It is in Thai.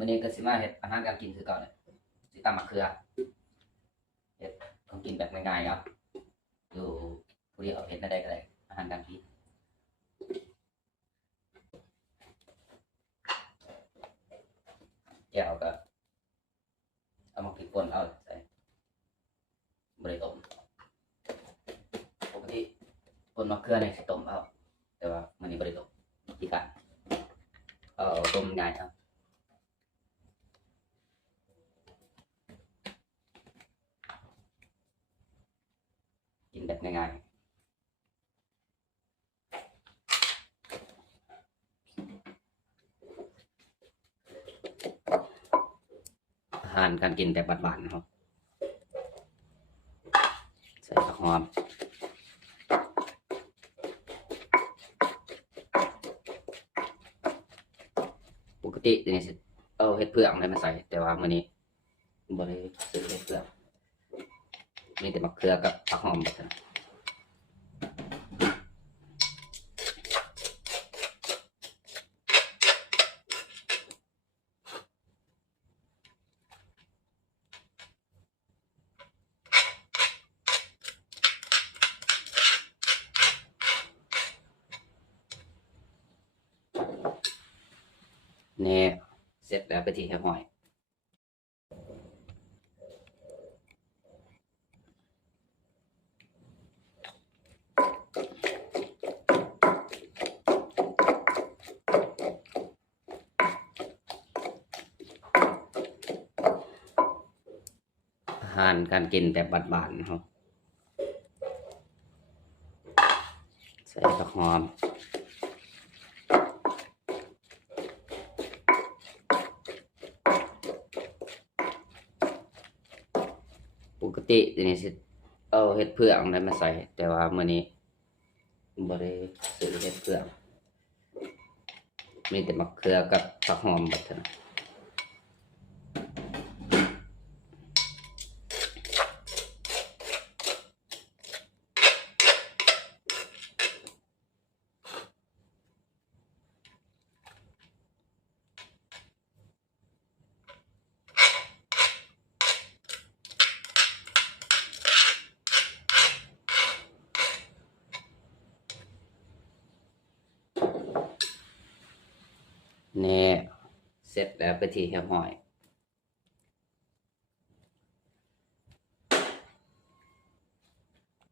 มื้อนี้ก็สิมาเฮ็ดอาหารการกินคือเก่าเนี่ยสิตำมะเขือเฮ็ดของกินแบบง่ายๆเนาะอยู่ผู้เดียวเฮ็ดได้ก็ได้อาหารการกินแก้วก็เอามาพริกป่นเอาใส่บ่ได้ต้มปกติป่นมะเขือเนี่ยสิต้มเอาแต่ว่ามื้อนี้บ่ได้ต้มวิธีการเอาต้มง่ายครับกินแบบง่ายๆอาหารการกินแบบบ้านๆนะครับใส่ผักหอมปกติเนี่ยสิเอาเห็ดเผือกอะไรมาใส่แต่ว่ามื้อนี้บ่ได้ซื้อเห็ดเผือกมีแต่มะเขือกับผักหอมแบบนั้นเนี่ยเสร็จแล้วไปที่เรียบร้อยอาหารการกินแบบบ้านๆนะครับใส่ผักหอมปกตินี่สิเอาเห็ดเผือกอะไรมาใส่แต่ว่ามื้อนี้บ่ได้ซื้อเห็ดเผือกมีแต่มะเขือกับผักหอมแบบนั้นเนี่ยเสร็จแล้วไปที่เรียบร้อย